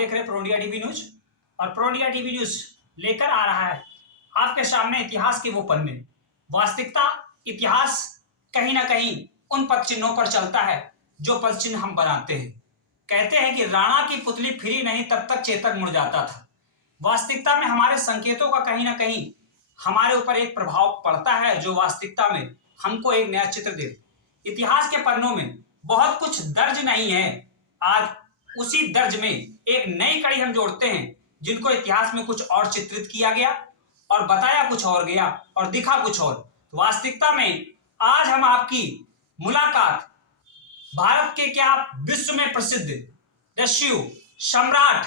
देख रहे हैं प्रो इंडिया टीवी न्यूज और प्रो इंडिया टीवी न्यूज लेकर आ रहा है आपके सामने इतिहास के वो पन्ने। वास्तविकता इतिहास कहीं ना कहीं उन पद चिन्हों पर चलता है जो पद चिन्ह हम बनाते हैं। कहते हैं कि राणा की पुतली फिरी नहीं तब तक चेतक मुड़ जाता था। वास्तविकता में हमारे संकेतों का कहीं ना कहीं हमारे ऊपर एक प्रभाव पड़ता है जो वास्तविकता में हमको एक नया चित्र देता। इतिहास के पन्नों में बहुत कुछ दर्ज नहीं है, आज उसी दर्ज में एक नई कड़ी हम जोड़ते हैं जिनको इतिहास में कुछ और चित्रित किया गया और बताया कुछ और गया और दिखा कुछ और। तो वास्तविकता में आज हम आपकी मुलाकात भारत के क्या विश्व में प्रसिद्ध दस्यु सम्राट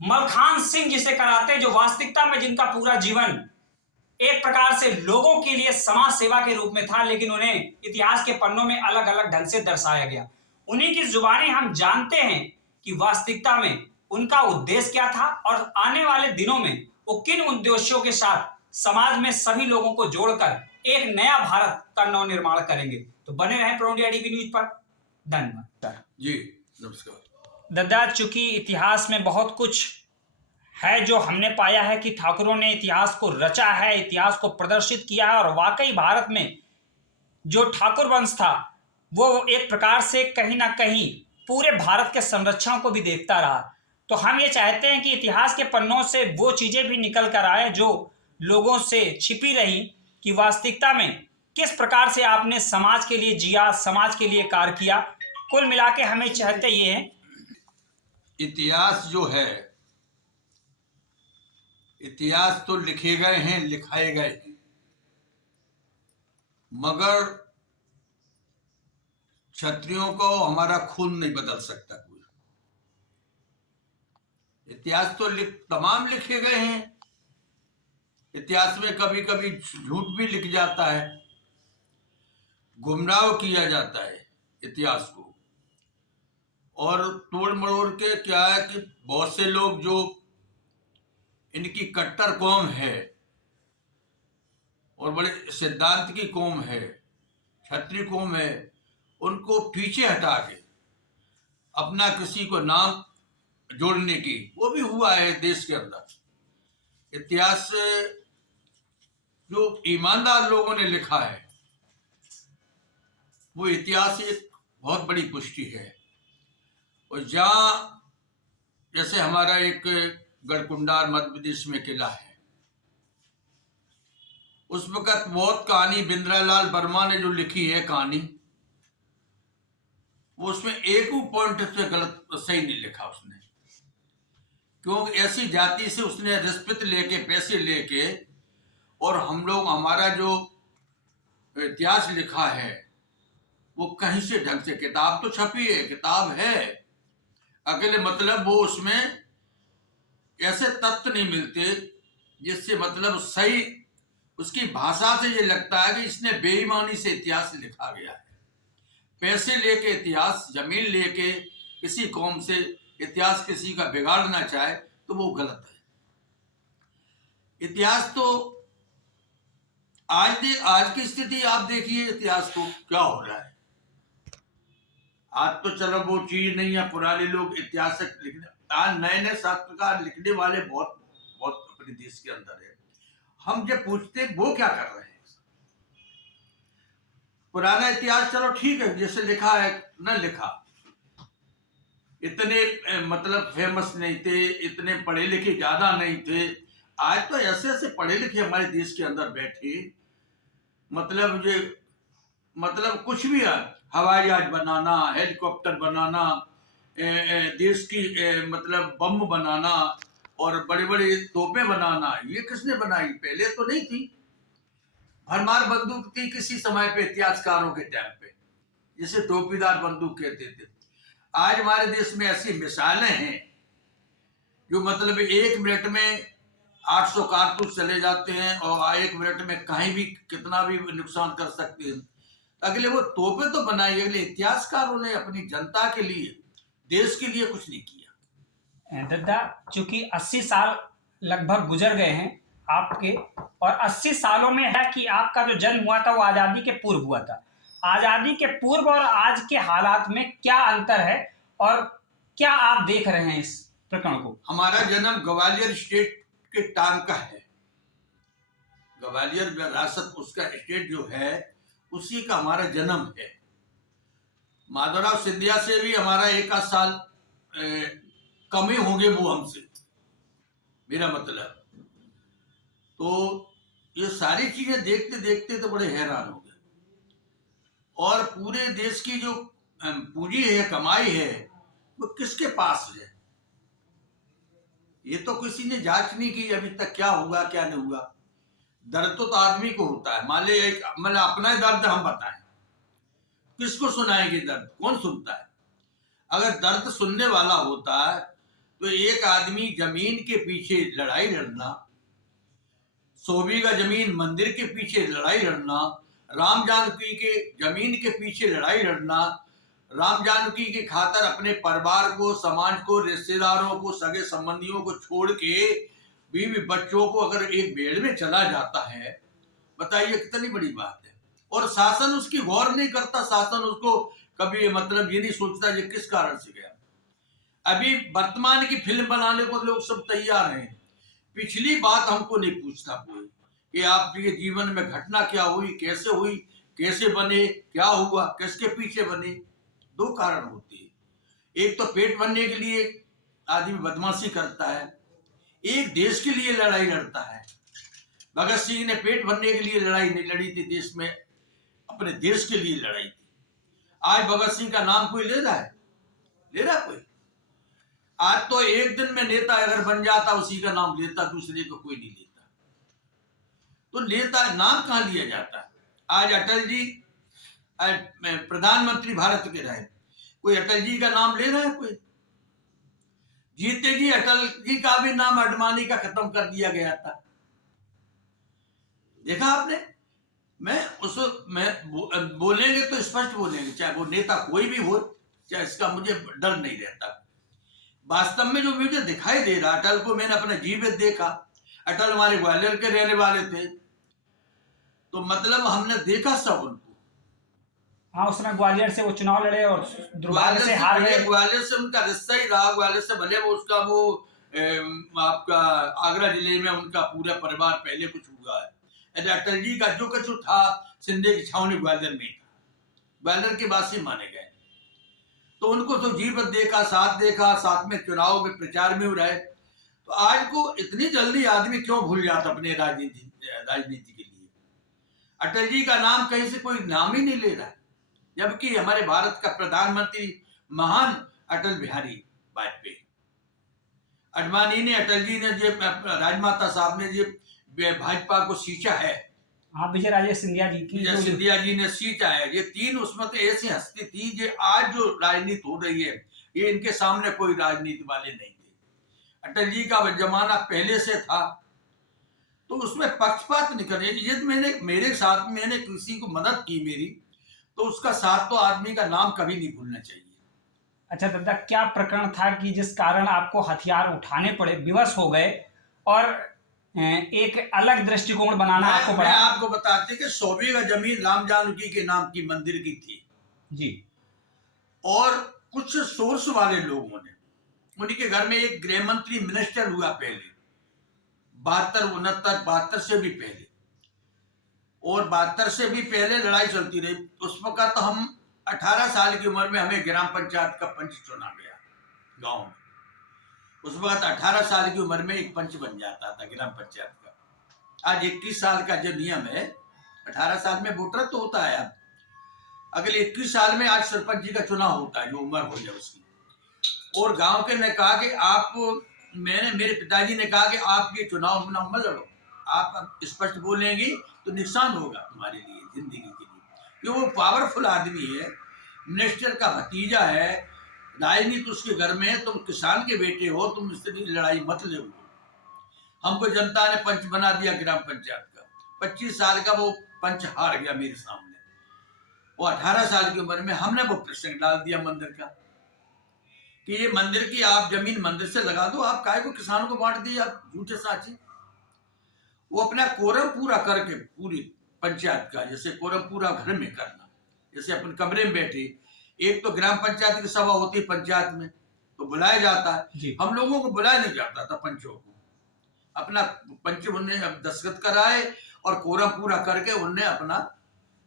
मलखान सिंह जी से कराते, जो वास्तविकता में जिनका पूरा जीवन एक प्रकार से लोगों के लिए समाज सेवा के रूप में था, लेकिन उन्हें इतिहास के पन्नों में अलग अलग ढंग से दर्शाया गया। उन्हीं की जुबानी हम जानते हैं कि वास्तविकता में उनका उद्देश्य क्या था और आने वाले दिनों में वो किन उद्देश्यों के साथ समाज में सभी लोगों को जोड़कर एक नया भारत का नव निर्माण करेंगे। तो बने रहें प्रो इंडिया टीवी न्यूज पर। धन्यवाद जी, नमस्कार दादा। चूंकि इतिहास में बहुत कुछ है जो हमने पाया है कि ठाकुरों ने इतिहास को रचा है, इतिहास को प्रदर्शित किया है और वाकई भारत में जो ठाकुर वंश था वो एक प्रकार से कहीं ना कहीं पूरे भारत के संरक्षण को भी देखता रहा। तो हम ये चाहते हैं कि इतिहास के पन्नों से वो चीजें भी निकल कर आए जो लोगों से छिपी रही, कि वास्तविकता में किस प्रकार से आपने समाज के लिए जिया, समाज के लिए कार्य किया। कुल मिला के हमें चाहते ये है, इतिहास जो है, इतिहास तो लिखे गए हैं, लिखाए गए हैं, मगर क्षत्रियों को हमारा खून नहीं बदल सकता कोई। इतिहास तो तमाम लिखे गए हैं। इतिहास में कभी कभी झूठ भी लिख जाता है, गुमराह किया जाता है इतिहास को, और तोड़ मरोड़ के क्या है कि बहुत से लोग जो इनकी कट्टर कौम है और बड़े सिद्धांत की कौम है, क्षत्रिय कौम है, उनको पीछे हटा के अपना किसी को नाम जोड़ने की वो भी हुआ है देश के अंदर। इतिहास जो ईमानदार लोगों ने लिखा है वो इतिहास एक बहुत बड़ी पुष्टि है। और जहाँ जैसे हमारा एक गढ़कुंडार मध्य प्रदेश में किला है, उस वक्त बहुत कहानी बिंद्रालाल वर्मा ने जो लिखी है कहानी, वो उसमें एक पॉइंट से गलत सही नहीं लिखा उसने, क्योंकि ऐसी जाति से उसने रिश्वत लेके पैसे लेके, और हम लोग हमारा जो इतिहास लिखा है वो कहीं से ढंग से, किताब तो छपी है, किताब है, अकेले मतलब वो उसमें ऐसे तत्व नहीं मिलते जिससे मतलब सही उसकी भाषा से ये लगता है कि इसने बेईमानी से इतिहास लिखा गया है। पैसे लेके इतिहास, जमीन लेके किसी कौम से इतिहास किसी का बिगाड़ना चाहे तो वो गलत है। इतिहास तो आज की स्थिति आप देखिए, इतिहास को क्या हो रहा है। आज तो चलो वो चीज नहीं है, पुराने लोग इतिहास लिखने, आज नए नए साहित्यकार लिखने वाले बहुत बहुत अपने देश के अंदर है। हम जब पूछते वो क्या कर रहे हैं, पुराना इतिहास चलो ठीक है, जैसे लिखा है न लिखा, इतने मतलब फेमस नहीं थे, इतने पढ़े लिखे ज्यादा नहीं थे। आज तो ऐसे ऐसे पढ़े लिखे हमारे देश के अंदर बैठे, मतलब ये मतलब कुछ भी है, हवाई जहाज बनाना, हेलीकॉप्टर बनाना, देश की मतलब बम बनाना और बड़े बड़े तोपें बनाना, ये किसने बनाई? पहले तो नहीं थी। भरमार बंदूक थी किसी समय पे इतिहासकारों के टाइम पे, जिसे टोपीदार बंदूक कहते थे। आज हमारे देश में ऐसी मिसालें हैं जो मतलब 1 मिनट में 800 कारतूस चले जाते हैं और 1 मिनट में कहीं भी कितना भी नुकसान कर सकते हैं। अगले वो तोपें तो बनाई, अगले इतिहासकारों ने अपनी जनता के लिए, देश के लिए कुछ नहीं किया। दादा चूंकि 80 साल लगभग गुजर गए हैं आपके, और 80 सालों में है कि आपका जो जन्म हुआ था वो आजादी के पूर्व हुआ था। आजादी के पूर्व और आज के हालात में क्या अंतर है और क्या आप देख रहे हैं इस प्रकरण को। हमारा जन्म ग्वालियर स्टेट के टांग का है। ग्वालियर विरासत उसका स्टेट जो है उसी का हमारा जन्म है। माधवराव सिंधिया से भी हमारा एक आध साल कम ही होंगे वो हमसे, मेरा मतलब। तो ये सारी चीजें देखते देखते तो बड़े हैरान हो गए। और पूरे देश की जो पूंजी है, कमाई है, वो किसके पास है? ये तो किसी ने जांच नहीं की अभी तक, क्या होगा क्या नहीं होगा। दर्द तो आदमी को होता है। मान लीजिए मतलब अपना ही दर्द हम बताएं, किसको सुनाएंगे दर्द? कौन सुनता है? अगर दर्द सुनने वाला होता है तो एक आदमी जमीन के पीछे लड़ाई लड़ना, 100 बीघा जमीन मंदिर के पीछे लड़ाई लड़ना, राम जानकी के जमीन के पीछे लड़ाई लड़ना, राम जानकी की खातर अपने परिवार को, समाज को, रिश्तेदारों को, सगे संबंधियों को छोड़ के बीवी बच्चों को अगर एक बेड़ में चला जाता है, बताइए कितनी बड़ी बात है। और शासन उसकी गौर नहीं करता। शासन उसको कभी मतलब ये नहीं सोचता ये किस कारण से गया। अभी वर्तमान की फिल्म बनाने को लोग सब तैयार हैं, पिछली बात हमको नहीं पूछता कोई कि आपके जीवन में घटना क्या हुई, कैसे हुई, कैसे बने, क्या हुआ, किसके पीछे बने। दो कारण होती है, एक तो पेट भरने के लिए आदमी बदमाशी करता है, एक देश के लिए लड़ाई लड़ता है। भगत सिंह ने पेट भरने के लिए लड़ाई नहीं लड़ी थी, देश में अपने देश के लिए लड़ाई थी। आज भगत सिंह का नाम कोई ले रहा है? ले रहा कोई? आज तो एक दिन में नेता अगर बन जाता उसी का नाम लेता, दूसरे को कोई नहीं लेता। तो लेता नाम कहां लिया जाता है? आज अटल जी प्रधानमंत्री भारत के रहे, कोई अटल जी का नाम ले रहा है कोई? जीते जी अटल जी का भी नाम अडवाणी का खत्म कर दिया गया था। देखा आपने? बोलेंगे तो स्पष्ट बोलेंगे, चाहे वो नेता कोई भी हो, चाहे इसका मुझे डर नहीं रहता। वास्तव में जो मुझे दिखाई दे रहा, अटल को मैंने अपने जीवित देखा। अटल हमारे ग्वालियर के रहने वाले थे, तो मतलब हमने देखा सब उनको। हाँ, उस समय ग्वालियर से वो चुनाव लड़े और दुर्भाग्य से हार गए। ग्वालियर से उनका रिश्ता ही रहा। ग्वालियर से भले वो उसका वो आपका आगरा जिले में उनका पूरा परिवार पहले कुछ हुआ है। अटल जी का जो कुछ था सिंधे की छावनी ग्वालियर में था, ग्वालियर के वासी माने गए। तो उनको तो जीवित देखा, साथ में चुनाव में प्रचार में रहे। तो आज को इतनी जल्दी आदमी क्यों भूल जाता अपने राजनीति के लिए? अटल जी का नाम कहीं से कोई नाम ही नहीं ले रहा, जबकि हमारे भारत का प्रधानमंत्री महान अटल बिहारी वाजपेयी, अडवाणी ने, अटल जी ने, जो राजमाता साहब ने जो भाजपा को सींचा है, हाँ, विजय राजे सिंधिया जी की, विजय सिंधिया जी ने सींचा है। ये तीन उसमें तो ऐसी हस्ती थी जो आज जो राजनीति हो रही है ये इनके सामने कोई राजनीति वाले नहीं थे। अटल जी का जमाना पहले से था, तो उसमें पक्षपात नहीं करे। ये मेरे साथ मैंने किसी को मदद की मेरी, तो उसका साथ तो आदमी का नाम कभी नहीं भूलना चाहिए। अच्छा दादा, क्या प्रकरण था कि जिस कारण आपको हथियार उठाने पड़े, विवश हो गए और एक अलग दृष्टिकोण बनाना आपको पड़ा? मैं आपको बताते कि 100 बीघा जमीन राम जानकी के नाम की मंदिर की थी जी। और कुछ सोर्स वाले लोगों ने, उनके घर में एक गृह मंत्री मिनिस्टर हुआ पहले 72 से भी पहले, और 72 से भी पहले लड़ाई चलती रही। उस वक्त हम 18 साल की उम्र में हमें ग्राम पंचायत का पंच चुना गया गांव में। उस वक्त 18 साल की उम्र में एक पंच बन जाता था ग्राम पंचायत का। आज 21 साल का जो नियम है, 18 साल में वोटर तो होता है, अब अगले 21 साल में आज सरपंच जी का चुनाव होता है, जो उम्र हो जाए उसकी। और गांव के ने कहा कि मेरे पिताजी ने कहा कि आप ये चुनाव मत लड़ो, आप स्पष्ट बोलेंगी तो नुकसान होगा तुम्हारे लिए, जिंदगी के लिए। क्योंकि वो पावरफुल आदमी है, मिनिस्टर का भतीजा है, राजनीति उसके घर में है, तुम किसान के बेटे हो, तुम इससे लड़ाई मत ले। हमको जनता ने पंच बना दिया ग्राम पंचायत का। 25 साल का वो पंच हार गया मेरे सामने। वो 18 साल की उम्र में हमने वो प्रश्न डाल दिया मंदिर का कि ये मंदिर की आप जमीन मंदिर से लगा दो, आप काहे को किसानों को बांट दी, आप झूठे साची। वो अपना कोरम पूरा करके पूरी पंचायत का, जैसे कोरम पूरा घर में करना, जैसे अपन कमरे में बैठे, एक तो ग्राम पंचायत की सभा होती है पंचायत में, तो बुलाया जाता है। जी। हम लोगों को बुलाया नहीं जाता था पंचों को। अपना पंच उनने दस्तखत कराए और कोरम पूरा करके उनने अपना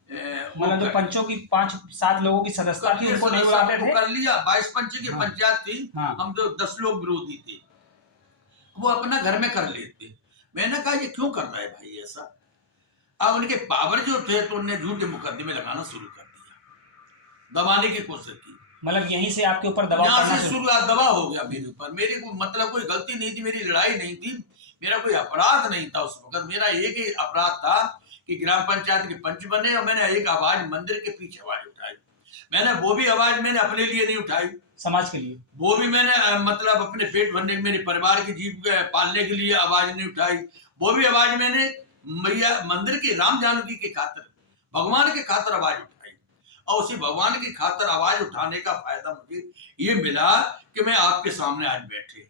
वो मतलब जो कर पंचों की 5-7 लोगों की सदस्यता थी उनको नहीं बुलाते थे। कर लिया। 22 पंच की हाँ। पंचायत थी। हाँ। हम तो 10 लोग विरोधी थे, वो अपना घर में कर लेते। मैंने कहा ये क्यों कर रहा है भाई ऐसा। अब उनके पावर जो थे तो उन्होंने झूठे मुकदमे लगाना शुरू कर दिया, दबाने की कोशिश की। मतलब यहीं से आपके ऊपर दबाव यहाँ पड़ना से शुरू। शुरुआत दबाव हो गया मेरे ऊपर। मेरी को मतलब कोई गलती नहीं थी, मेरी लड़ाई नहीं थी, मेरा कोई अपराध नहीं था उस वक्त। मेरा एक ही अपराध था कि ग्राम पंचायत के पंच बने और मैंने एक आवाज मंदिर के पीछे आवाज उठाई। मैंने वो भी आवाज मैंने अपने लिए नहीं उठाई, समाज के लिए। वो भी मैंने मतलब अपने पेट भरने, मेरे परिवार की जीव पालने के लिए आवाज नहीं उठाई। वो भी आवाज मैंने मैया मंदिर की राम जानकी की खातिर, भगवान की खातिर आवाज उठाई। और उसी भगवान की खातिर आवाज उठाने का फायदा मुझे ये मिला कि मैं आपके सामने आज बैठे।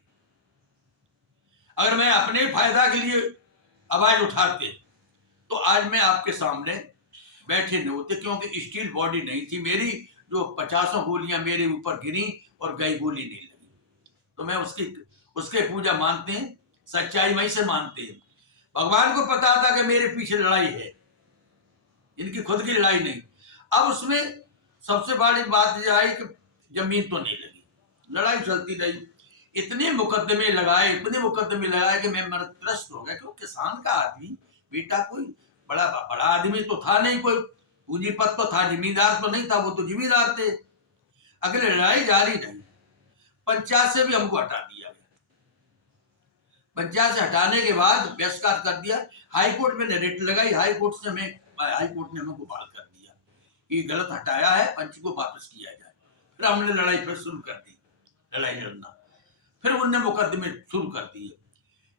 अगर मैं अपने फायदा के लिए आवाज उठाते तो आज मैं आपके सामने बैठे नहीं होते, क्योंकि स्टील बॉडी नहीं थी मेरी जो 50 गोलियां मेरे ऊपर गिरी और गई गोली नहीं लगी। तो मैं उसके पूजा मानते हैं, सच्चाई वहीं से मानते हैं। भगवान को पता था कि मेरे पीछे लड़ाई है, इनकी खुद की लड़ाई नहीं। अब उसमें सबसे बड़ी बात यह आई कि जमीन तो नहीं लगी, लड़ाई चलती रही। इतने मुकदमे लगाए कि मैं मरत्रस्त हो गया। क्यों, किसान का आदमी बेटा कोई बड़ा आदमी तो था नहीं, कोई पूंजीपत तो था, जिम्मेदार तो नहीं था, वो तो जिम्मेदार थे। अगले लड़ाई जारी रही। पंचायत से भी हमको हटा दिया गया। पंचायत से हटाने के बाद बहिष्कार कर दिया। हाई कोर्ट में रेट लगाई, हाई कोर्ट ने हमको बहाल कर दिया, ये गलत हटाया है, पंच को वापस किया जाए। फिर हमने लड़ाई फिर शुरू कर दी, लड़ाई लड़ना। फिर उनने मुकदमे शुरू कर दिए।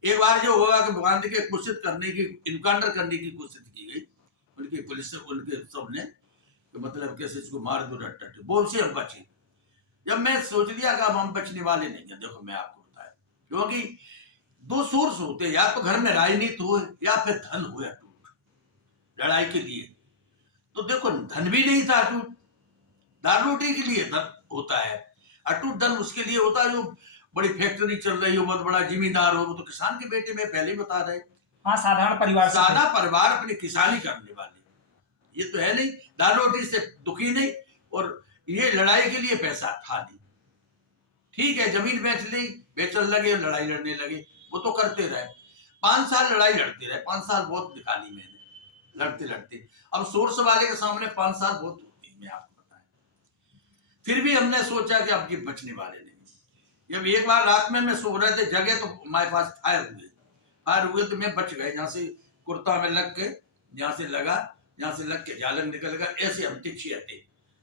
एक बार जो हुआ कि भगवान के घोषित करने की, इनकाउंटर करने की कोशिश की गई उनकी पुलिस से, उनके सबने मतलब कैसे इसको मार दो रट, वो से हम बचे। जब मैं सोच लिया कि अब हम बचने वाले नहीं है, देखो मैं आपको बताया, क्योंकि दो सोर्स होते हैं, या तो घर में राजनीति हो या फिर धन हो अटूट लड़ाई के लिए। तो देखो धन भी नहीं था अटूट, दाल रोटी के लिए धन होता है, अटूट धन उसके लिए होता है जो बड़ी फैक्ट्री चल रही हो, बहुत बड़ा जिम्मेदार हो। वो तो किसान के बेटे में पहले ही बता रहे। हाँ, साधारण परिवार से। सादा परिवार अपनी किसानी करने वाले, ये तो है नहीं दाल रोटी से दुखी नहीं, और ये लड़ाई के लिए पैसा था नहीं। ठीक है, जमीन बेचने लगे, लड़ाई लड़ने लगे, वो तो करते रहे। 5 साल लड़ाई लड़ते रहे, 5 साल बहुत निकाली मैंने लड़ते लड़ते। अब सोर्स वाले के सामने 5 साल बहुत होती है, मैं आपको बताएं। फिर भी हमने सोचा कि अब ये बचने वाले नहीं। जब एक बार रात में मैं सो रहे थे, जगह तो हमारे पास फायर हुए तो मैं बच गए। जहां से कुर्ता में लग के, जहां से लग के जालन निकल गया, ऐसे हम तिरछे थे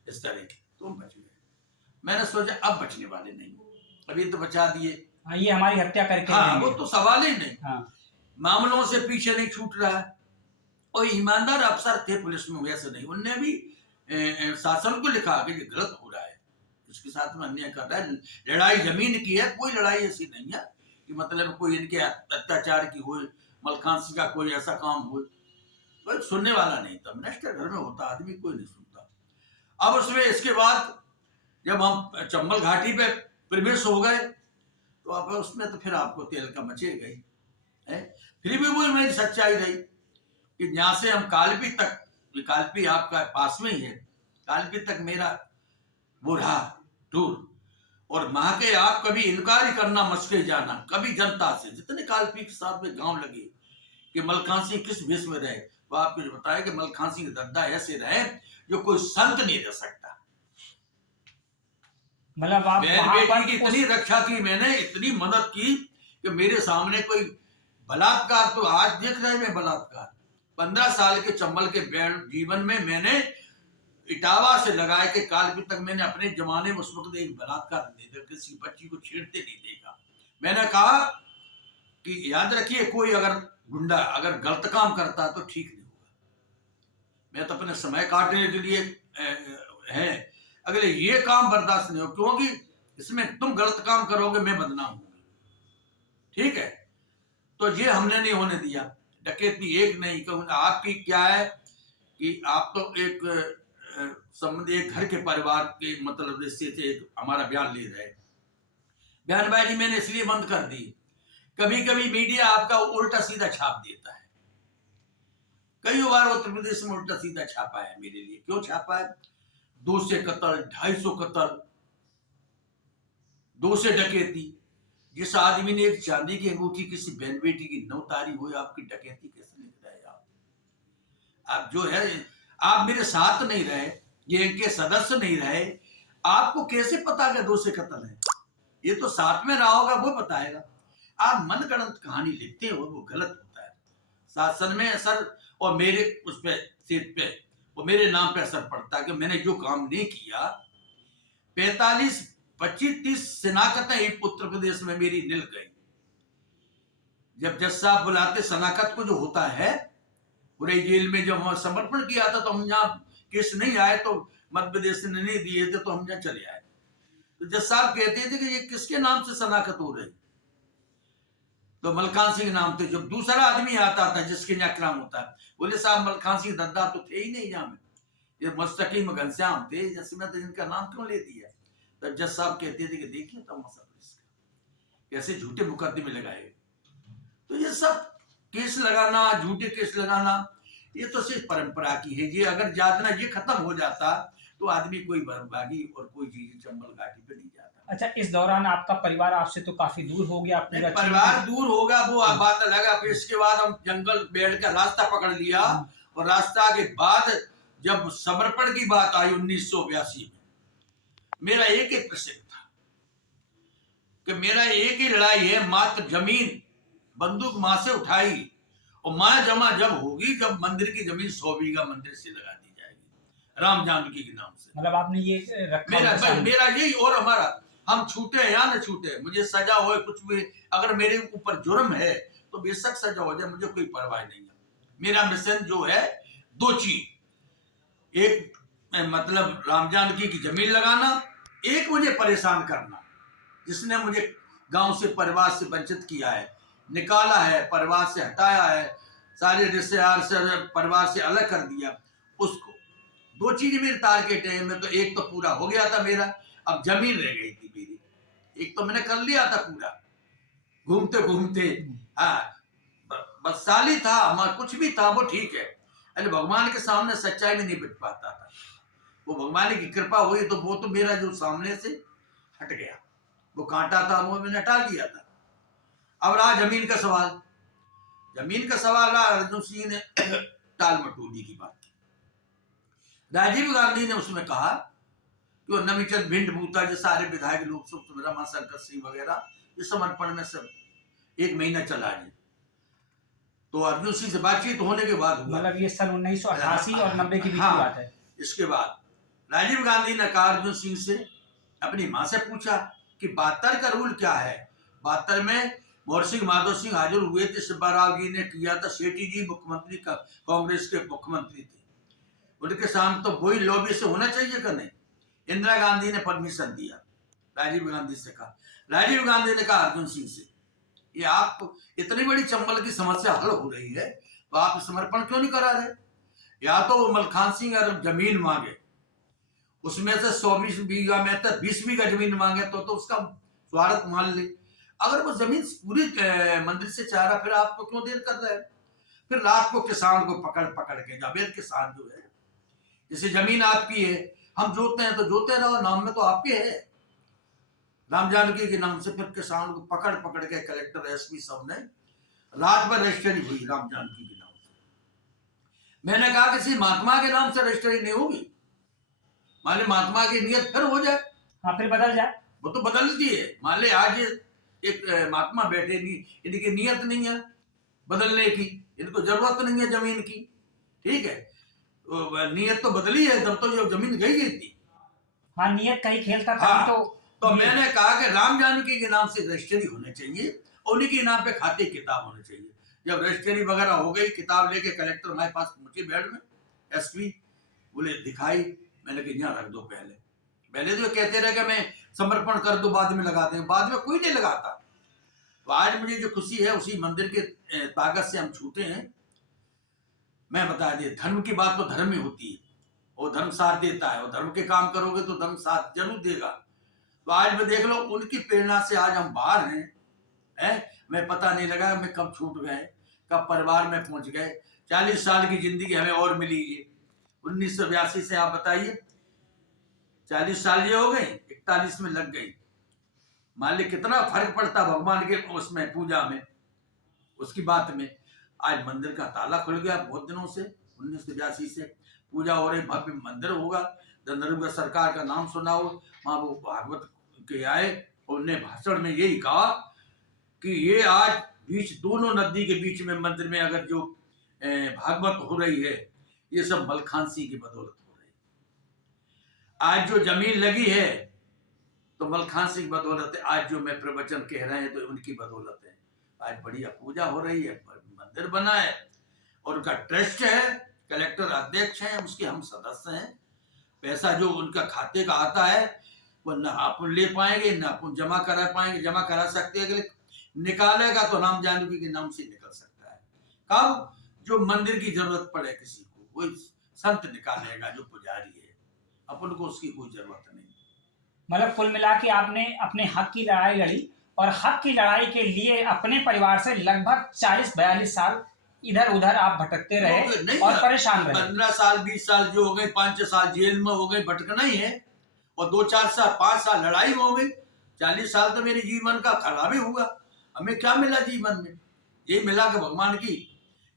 इस तरह के, तो हम बच गए। मैंने सोचा अब बचने वाले नहीं, अभी तो बचा दिए। हाँ, ये हमारी हत्या करके। हाँ, वो तो सवाल ही नहीं। हाँ। मामलों से पीछे नहीं छूट रहा है। और ईमानदार अफसर थे पुलिस में, वैसे नहीं, उनने भी शासन को लिखा कि ये गलत हो रहा है, इसके साथ में अन्याय कर रहा है। लड़ाई जमीन की है, कोई लड़ाई ऐसी नहीं है कि मतलब कोई इनके अत्याचार की हो, मलखांसी का कोई ऐसा काम हो, कोई सुनने वाला नहीं था। मिनिस्टर घर में होता, आदमी कोई नहीं सुनता। अब उसमें इसके बाद जब हम चंबल घाटी पे प्रवेश हो गए तो अब उसमें तो फिर आपको तेल का मचे गई है। फिर भी वही मेरी सच्चाई रही कि यहाँ से हम कालपी तक, कालपी आपका पास में ही है, कालपी तक मेरा वो रहा टूर। और वहां के आप कभी इनकार ही करना मस्के जाना, कभी जनता से जितने कालपी के साथ में गांव लगे कि मलखांसी किस भेष में रहे, तो आपको बताया कि मलखांसी के दद्दा ऐसे रहे जो कोई संत नहीं रह सकता। मतलब आप बेटी की इतनी रक्षा की मैंने, इतनी मदद की कि मेरे सामने कोई बलात्कार, तो आज देख रहे हैं बलात्कार, 15 साल के चंबल के जीवन में मैंने इटावा से लगाए के कालपी तक मैंने अपने जमाने में उस वक्त एक बलात्कार नहीं देखा, किसी बच्ची को छेड़ते नहीं देखा। मैंने कहा कि याद रखिए, कोई अगर गुंडा अगर गलत काम करता तो ठीक नहीं होगा। मैं तो अपने समय काटने के लिए है, अगले ये काम बर्दाश्त नहीं हो, क्योंकि इसमें तुम गलत काम करोगे मैं बदनाम होंगे, ठीक है। तो ये हमने नहीं होने दिया। डकैती एक नहीं कहूँ, आपकी क्या है कि आप तो एक संबंध, एक घर के परिवार के मतलब रिश्ते से एक हमारा बयान ले रहे, बयानबाजी मैंने इसलिए बंद कर दी, कभी कभी मीडिया आपका उल्टा सीधा छाप देता है। कई बार उत्तर प्रदेश में उल्टा सीधा छापा है मेरे लिए। क्यों छापा है? 200 कत्ल, 250 कत्ल, 2 से डकैती। जिस आदमी ने एक चांदी की अंगूठी किसी बहन बेटी की न उतारी हुई, आपकी डकैती कैसे लिख रहे हैं आप जो है, आप मेरे साथ नहीं रहे, गैंग के सदस्य नहीं रहे, आपको कैसे पता कि 2 से कत्ल है? ये तो साथ में रहा होगा, वो बताएगा। आप मनगढ़ंत कहानी लिखते हो, वो गलत होता है। शासन में असर और मेरे उस पे सीट पे वो मेरे नाम पे असर पड़ता है कि मैंने जो काम नहीं किया। 45, 25, 30 शनाख्तें उत्तर प्रदेश में मेरी निल गई। जब जज साहब बुलाते, शनाख्त को जो होता है, पूरे जेल में जब हम समर्पण किया था तो हम यहाँ केस नहीं आए, तो मध्य प्रदेश ने नहीं दिए थे तो हम यहाँ चले आए। तो जज साहब कहते थे कि ये किसके नाम से शनाख्त हो रही, तो मलखान सिंह नाम थे। जब दूसरा आदमी आता था जिसके यहाँ क्राम होता है, बोले साहब मलखान सिंह दद्दा तो थे ही नहीं यहाँ में, ये मुस्तकीम घनश्याम थे, जैसे में तो इनका नाम क्यों ले दिया? तब जज साहब कहते थे कि देखिए तमाशा पुलिस का कैसे झूठे मुकदमे लगाए। तो ये सब केस लगाना, झूठे केस लगाना, ये तो सिर्फ परंपरा की है। ये अगर ज्यादा ये खत्म हो जाता तो आदमी कोई बर्बादी और कोई चीज चंबल घाटी पे नहीं जाता। अच्छा, इस दौरान आपका परिवार आपसे तो काफी दूर हो गया? परिवार दूर होगा वो बात अलग है। फिर इसके बाद हम जंगल बैठ कर रास्ता पकड़ लिया, और रास्ता के बाद जब समर्पण की बात आई 1982 में, मेरा एक ही प्रश्न था कि मेरा एक ही लड़ाई है, मात्र जमीन। बंदूक मां से उठाई और मां जमा जब होगी जब मंदिर की जमीन 100 बीघा मंदिर से लगा दी जाएगी राम जानकी के नाम से। मतलब आपने ये रखा? मेरा यही, और हमारा, हम छूटे या न छूटे, मुझे सजा हो कुछ भी, अगर मेरे ऊपर जुर्म है तो बेशक सजा हो जाए, मुझे कोई परवाह नहीं है। मेरा मिशन जो है 2 चीज, एक मतलब राम जानकी की जमीन लगाना, एक मुझे परेशान करना, जिसने मुझे गांव से, परिवार से वंचित किया है, निकाला है, परिवार से हटाया है, सारे रिश्तेदार से, परिवार से अलग कर दिया, उसको। 2 चीजें मेरे टारगेट है में, तो एक तो पूरा हो गया था मेरा, अब जमीन रह गई थी मेरी। एक तो मैंने कर लिया था पूरा, घूमते घूमते। हाँ, बदसाली था, हमारा कुछ भी था वो ठीक है, अरे भगवान के सामने सच्चाई में नहीं बच पाता था। वो भगवान की कृपा हुई तो वो तो मेरा जो सामने से हट गया, वो कांटा था वो मैंने हटा लिया था। अब रहा जमीन का सवाल। जमीन का सवाल रहा, अर्जुन सिंह ने टाल मटोली की बात की। राजीव गांधी ने उसमें कहा कि वो नवीचंद भिंड बूता जो सारे विधायक लोग सब, रमाशंकर सिंह वगैरह, ये समर्पण में सब 1 महीना चला जाए। तो अर्जुन सिंह से बातचीत होने के बाद हुआ, मतलब ये सन 1988 और 90 के बीच की बात है। इसके बाद राजीव गांधी ने कहा अर्जुन सिंह से, अपनी मां से पूछा कि 72 का रूल क्या है। 72 में मोहर सिंह माधव सिंह हाजिर हुए थे, सुब्बाराव जी ने किया था, सेठी जी मुख्यमंत्री का, कांग्रेस के मुख्यमंत्री थे, उनके सामने तो वही लॉबी से होना चाहिए कि नहीं। इंदिरा गांधी ने परमिशन दिया, राजीव गांधी से कहा। राजीव गांधी ने कहा अर्जुन सिंह से, ये आप इतनी बड़ी चंबल की समस्या हल हो रही है तो आप समर्पण क्यों नहीं करा रहे? या तो वो मलखान सिंह अगर जमीन मांगे, उसमें से 120 बीघा में तो 20 बीघा जमीन मांगे तो उसका स्वागत मान ले। अगर वो जमीन पूरी मंदिर से चाह रहा, फिर आपको क्यों देर कर रहे हैं? फिर रात को किसान को पकड़ पकड़ के, जावेद किसान जो है, जैसे जमीन आपकी है, हम जोतते हैं तो जोते रहो, नाम में तो आपके है, राम जानकी के नाम से। फिर किसान को पकड़ पकड़ के कलेक्टर, एसपी सब ने रात भर रजिस्ट्री हुई राम जानकी के नाम से। मैंने कहा किसी महात्मा के नाम से रजिस्ट्री नहीं होगी, मान ली महात्मा की नियत फिर हो जाए, हाँ फिर बदल जाए, वो तो बदलती है। मान ली आज एक महात्मा बैठे, नहीं, इनकी नियत नहीं है बदलने की, इनको जरूरत नहीं है जमीन की, ठीक है, तो नियत तो बदली है, तब तो जो जमीन गई थी। हाँ, नियत कहीं खेलता था। हाँ, तो मैंने कहा कि राम जानकी के नाम से रजिस्ट्री होने चाहिए, उन्हीं के नाम पे खाते किताब होने चाहिए। जब रजिस्ट्री वगैरह हो गई, किताब लेके कलेक्टर हमारे पास पहुंचे बेड में, एसपी बोले दिखाई, मैंने कहा यहाँ रख दो, पहले तो कहते रहे कि मैं समर्पण कर दो, बाद में लगा दें, बाद में कोई नहीं लगाता। तो आज मुझे जो खुशी है उसी मंदिर के ताकत से हम छूटे हैं। मैं बता दिया, धर्म की बात तो धर्म में होती है, और धर्म साथ देता है, और धर्म के काम करोगे तो धर्म साथ जरूर देगा। तो आज में देख लो, उनकी प्रेरणा से आज हम बाहर हैं। मैं पता नहीं लगा मैं कब छूट गए, कब परिवार में पहुंच गए। 40 साल की जिंदगी हमें और मिली है 1982 से। आप बताइए, 40 साल ये हो गई, 41 में लग गई। मान ली कितना फर्क पड़ता भगवान के उसमें पूजा में, उसकी बात में। आज मंदिर का ताला खुल गया बहुत दिनों से, 1982 से पूजा हो रही, भव्य मंदिर होगा। दंदरुगा सरकार का नाम सुना हो, वहां वो भागवत के आए, उन्होंने भाषण में यही कहा कि ये आज बीच दोनों नदी के बीच में मंदिर में अगर जो भागवत हो रही है, ये सब मलखान सिंह की बदौलत हो रही है। आज जो जमीन लगी है तो मलखान सिंह बदौलत है। आज जो मैं प्रवचन कह रहे हैं तो उनकी बदौलत है। आज बढ़िया पूजा हो रही है, मंदिर बना है, और उनका ट्रस्ट है, कलेक्टर अध्यक्ष है, उसके हम सदस्य हैं। पैसा जो उनका खाते का आता है वो न अपन ले पाएंगे न अपन जमा करा पाएंगे। जमा करा सकते हैं, निकालेगा तो राम जानकी के नाम से निकल सकता है। कब? जो मंदिर की जरूरत पड़े किसी को, कोई संत निकालेगा जो पुजारी है, अपन को उसकी कोई जरूरत नहीं। मतलब कुल मिला के आपने अपने हक की लड़ाई लड़ी, और हक की लड़ाई के लिए अपने परिवार से लगभग 40-42 साल इधर उधर आप भटकते रहे और परेशान रहे। 15 साल 20 साल जो हो गए, 5-6 साल जेल में हो गए, भटकना ही है, और 2-4 साल 5 साल लड़ाई में हो गई। 40 साल तो मेरे जीवन का खराब ही हुआ। हमें क्या मिला जीवन में? ये मिला कि भगवान की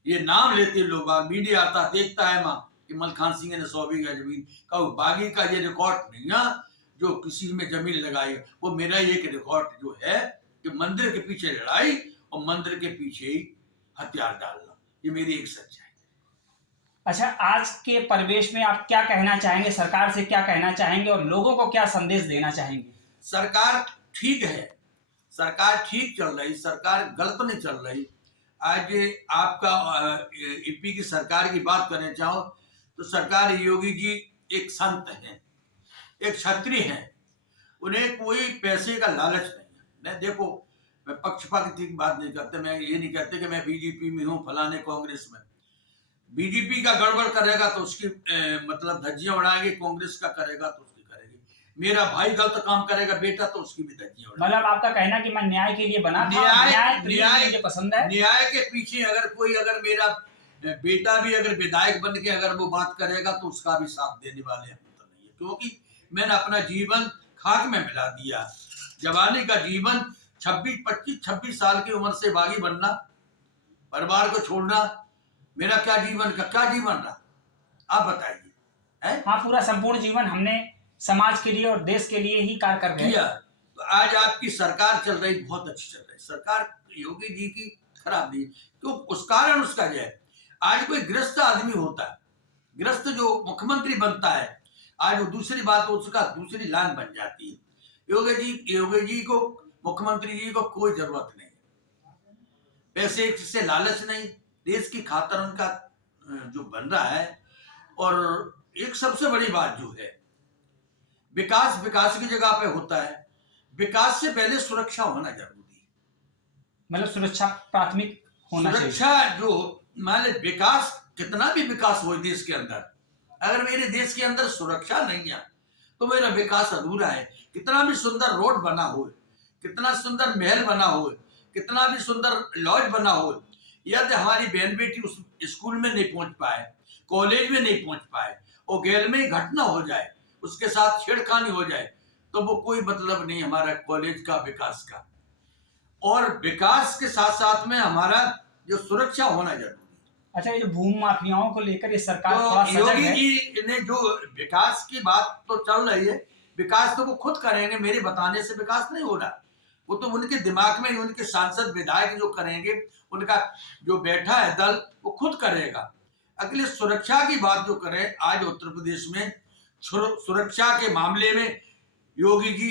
ये नाम लेते लोग, मीडिया आता देखता है माँ कि मलखान सिंह ने 100 बीघा जमीन का, बागी का ये रिकॉर्ड नहीं है जो किसी में जमीन लगाई। वो मेरा एक रिकॉर्ड जो है कि मंदिर के पीछे लड़ाई और मंदिर के पीछे ही हथियार डालना, ये मेरी एक सच्चाई। अच्छा, आज के परिवेश में आप क्या कहना चाहेंगे, सरकार से क्या कहना चाहेंगे और लोगों को क्या संदेश देना चाहेंगे? सरकार ठीक है, सरकार ठीक चल रही, सरकार गलत नहीं चल रही। आज आपका यूपी की सरकार की बात करना चाहो तो सरकार योगी जी एक संत हैं, एक क्षत्रिय हैं, उन्हें कोई पैसे का लालच नहीं है। मैं देखो, मैं पक्षपात की बात नहीं करते, मैं ये नहीं कहते कि मैं बीजेपी में हूँ फलाने कांग्रेस में। बीजेपी का गड़बड़ करेगा तो उसकी मतलब धज्जियां उड़ाएंगे, कांग्रेस का करेगा तो उसकी करेगी। मेरा भाई गलत काम करेगा बेटा तो उसकी भी धज्जियां उड़ाएंगे। मतलब आपका कहना कि मैं न्याय के लिए बना था, न्याय मुझे पसंद है। न्याय के पीछे अगर कोई, अगर मेरा बेटा भी अगर विधायक बन के अगर वो बात करेगा तो उसका भी साथ देने वाले हम तो नहीं है, क्योंकि मैंने अपना जीवन खाक में मिला दिया। जवानी का जीवन 26 साल की उम्र से बागी बनना, परिवार को छोड़ना, मेरा क्या जीवन रहा? आप बताइए। हाँ, पूरा संपूर्ण जीवन हमने समाज के लिए और देश के लिए ही कार्य कर रहे हैं। तो आज आपकी सरकार चल रही, बहुत अच्छी चल रही सरकार, योगी जी की खराब नहीं। तो उस कारण उसका जो है, आज कोई गृहस्थ आदमी होता है, गृहस्थ जो मुख्यमंत्री बनता है, आज वो दूसरी बात, उसका दूसरी लाइन बन जाती है। योगी जी को, मुख्यमंत्री जी को कोई जरूरत नहीं, पैसे से लालच नहीं, देश की खातर उनका जो बन रहा है। और एक सबसे बड़ी बात जो है, विकास की जगह पे होता है, विकास से पहले सुरक्षा होना जरूरी है। मतलब सुरक्षा प्राथमिक होना चाहिए। सुरक्षा जो मान ले, विकास कितना भी विकास हो देश के अंदर, अगर मेरे देश के अंदर सुरक्षा नहीं है तो मेरा विकास अधूरा है। कितना भी सुंदर रोड बना हो, कितना सुंदर महल बना हो, कितना भी सुंदर लॉज बना हो, यदि हमारी बहन बेटी उस स्कूल में नहीं पहुंच पाए, कॉलेज में नहीं पहुंच पाए, और गैर में घटना हो जाए, उसके साथ छेड़खानी हो जाए, तो वो कोई मतलब नहीं हमारा कॉलेज का विकास का। और विकास के साथ साथ में हमारा जो सुरक्षा होना जरूरी है। अच्छा, ये जो भूमि माफियाओं को लेकर ये सरकार तो थोड़ा सजग है। योगी जी ने जो विकास की बात तो चल रही है, विकास तो वो खुद करेंगे, मेरे बताने से विकास नहीं हो रहा। वो तो उनके दिमाग में, उनके सांसद विधायक जो करेंगे, उनका जो बैठा है दल, वो खुद करेगा। अगले सुरक्षा की बात जो करें, आज उत्तर प्रदेश में सुरक्षा के मामले में योगी जी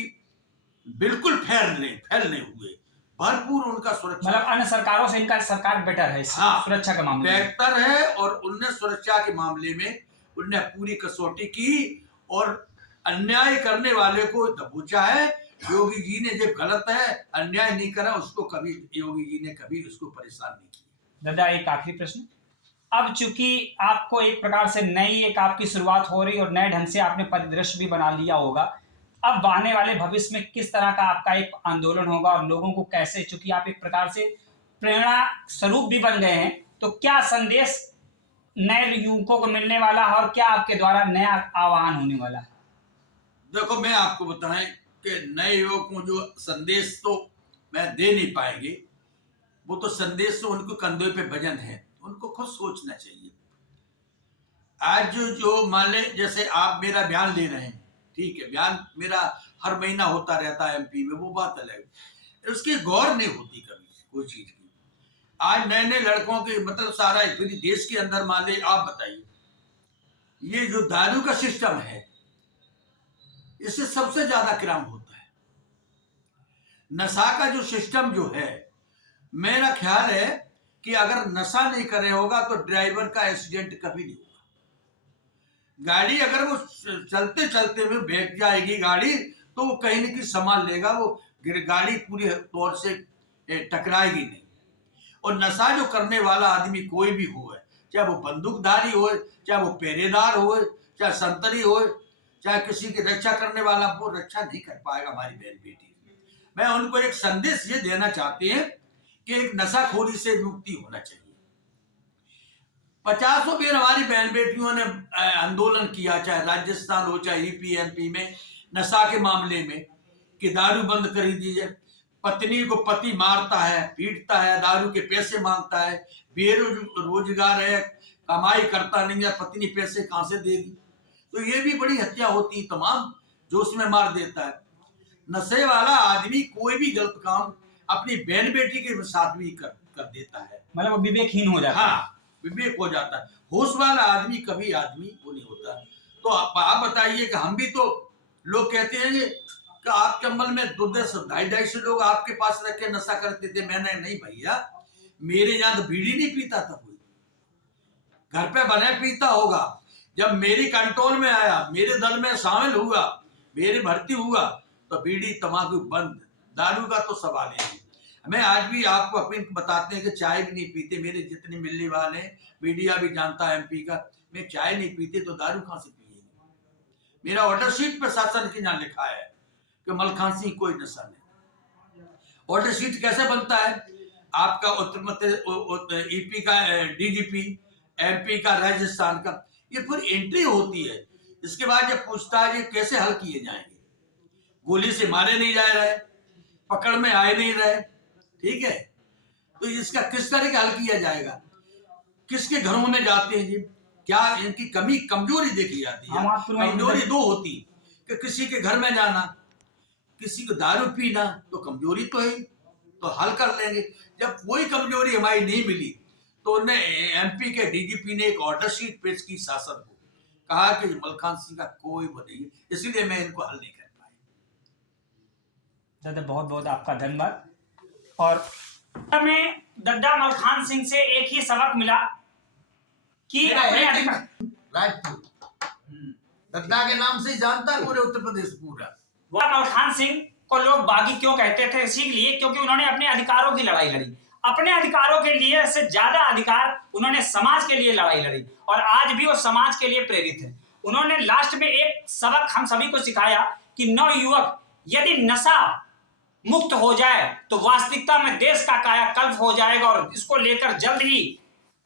बिल्कुल फेल नहीं हुए, भरपूर उनका सुरक्षा, मतलब अन्य सरकारों से इनका सरकार बेटर है। हाँ, सुरक्षा के मामले में बेहतर है। और उनने सुरक्षा के मामले में उनने पूरी कसौटी की और अन्याय करने वाले को दबोचा है। योगी जी ने जब गलत है, अन्याय नहीं करा, उसको कभी योगी जी ने कभी उसको परेशान नहीं किया। दादा, एक आखिरी प्रश्न। अब चूंकि आपको एक प्रकार से नई एक आपकी शुरुआत हो रही और नए ढंग से आपने परिदृश्य भी बना लिया होगा, अब आने वाले भविष्य में किस तरह का आपका एक आंदोलन होगा और लोगों को कैसे, चूंकि आप एक प्रकार से प्रेरणा स्वरूप भी बन गए हैं, तो क्या संदेश नए युवकों को मिलने वाला है और क्या आपके द्वारा नया आह्वान होने वाला है? देखो, मैं आपको बताएं कि नए युवक को जो संदेश तो मैं दे नहीं पाएंगे, वो तो संदेश तो उनको कंधे पे वजन है, उनको खुद सोचना चाहिए। आज जो मान ले, जैसे आप मेरा बयान ले रहे हैं, ठीक है, बयान मेरा हर महीना होता रहता है एमपी में, वो बात अलग है, उसकी गौर नहीं होती कभी कोई चीज की। आज नए नए लड़कों के मतलब सारा पूरी देश के अंदर मान ले, आप बताइए, ये जो दारू का सिस्टम है, इससे सबसे ज्यादा क्राइम होता है। नशा का जो सिस्टम जो है, मेरा ख्याल है कि अगर नशा नहीं करे होगा तो ड्राइवर का एक्सीडेंट कभी नहीं होगा। गाड़ी अगर वो चलते चलते में बैठ जाएगी गाड़ी, तो वो कहीं न कहीं संभाल लेगा, वो गाड़ी पूरी तौर से टकराएगी नहीं। और नशा जो करने वाला आदमी कोई भी हो, चाहे वो बंदूकधारी हो, चाहे वो पहरेदार हो, चाहे संतरी हो, चाहे किसी की रक्षा करने वाला, वो रक्षा नहीं कर पाएगा हमारी बहन बेटी। मैं उनको एक संदेश ये देना चाहते हैं कि एक नशाखोरी से मुक्ति होना चाहिए। 50 बेर हमारी बहन बेटियों ने आंदोलन किया, चाहे राजस्थान हो चाहे यूपी एमपी में, नशा के मामले में, कि दारू बंद कर दी जाए। पत्नी को पति मारता है, पीटता है, दारू के पैसे मांगता है, बेरोजगार है, कमाई करता नहीं है, पत्नी पैसे कहां से देगी? तो ये भी बड़ी हत्या होती, तमाम जोश में मार देता है। नशे वाला आदमी कोई भी गलत काम अपनी बहन बेटी के साथ भी कर देता है, मतलब विवेकहीन हो जाता है। हाँ, विवेक हो जाता है। होश वाला आदमी कभी आदमी वो नहीं होता। तो आप बताइए कि हम भी तो, लोग कहते हैं कि आपके अमल में 2-250 लोग आपके पास रख के नशा करते थे। मैंने नहीं भैया, मेरे यहाँ तो बीड़ी नहीं पीता था कोई, घर पे बने पीता होगा। जब मेरी कंट्रोल में आया, मेरे दल में शामिल हुआ, मेरी भर्ती हुआ, तो बीड़ी तंबाकू बंद, दारू का तो सवाल ही नहीं। मैं आज भी आपको अपनी बताते हैं कि चाय भी नहीं पीते। मेरे जितने मिलने वाले, मीडिया भी जानता है एमपी का, मैं चाय नहीं पीते तो दारू कहां से पिएंगे? मेरा ऑर्डर शीट पर शासन के यहाँ लिखा है कि मलखांसी कोई नशा नहीं। ऑर्डर शीट कैसे बनता है? आपका उत्तर ईपी का डीजीपी, एमपी का, राजस्थान का, ये पूरी एंट्री होती है। इसके बाद जब पूछता है ये कैसे हल किए जाएंगे, गोली से मारे नहीं जा रहे, पकड़ में आए नहीं रहे, ठीक है, तो इसका किस तरह का हल किया जाएगा? किसके घरों में जाते हैं जी? क्या इनकी कमी कमजोरी देखी जाती है? कमजोरी दो होती कि किसी के घर में जाना, किसी को दारू पीना, तो कमजोरी तो है, तो हल कर लेंगे। जब कोई कमजोरी हमारी नहीं मिली, तो उन्हें एमपी के डीजीपी ने एक ऑर्डर शीट पेश की शासन को, कहा कि मलखांसी का कोई वो नहीं है, इसलिए मैं इनको हल नहीं कर पाया। दादा बहुत बहुत आपका धन्यवाद। और हमें दद्दा मलखान सिंह से एक ही सबक मिला कि राजपूत दद्दा के नाम से जानता है पूरे उत्तर प्रदेश पूरा। मलखान सिंह को लोग बागी क्यों कहते थे? इसीलिए क्योंकि उन्होंने अपने अधिकारों की लड़ाई लड़ी, अपने अधिकारों के लिए से ज्यादा अधिकार उन्होंने समाज के लिए लड़ाई लड़ी, और आज भी वो समाज के लिए प्रेरित है। उन्होंने लास्ट में एक सबक हम सभी को सिखाया कि नवयुवक यदि नशा मुक्त हो जाए तो वास्तविकता में देश का कायाकल्प हो जाएगा, और इसको लेकर जल्द ही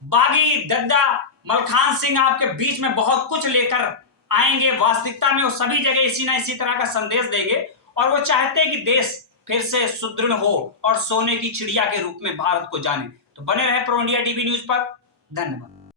बागी दद्दा मलखान सिंह आपके बीच में बहुत कुछ लेकर आएंगे। वास्तविकता में वो सभी जगह इसी ना इसी तरह का संदेश देंगे, और वो चाहते हैं कि देश फिर से सुदृढ़ हो और सोने की चिड़िया के रूप में भारत को जाने। तो बने रहे प्रो इंडिया टीवी न्यूज पर। धन्यवाद।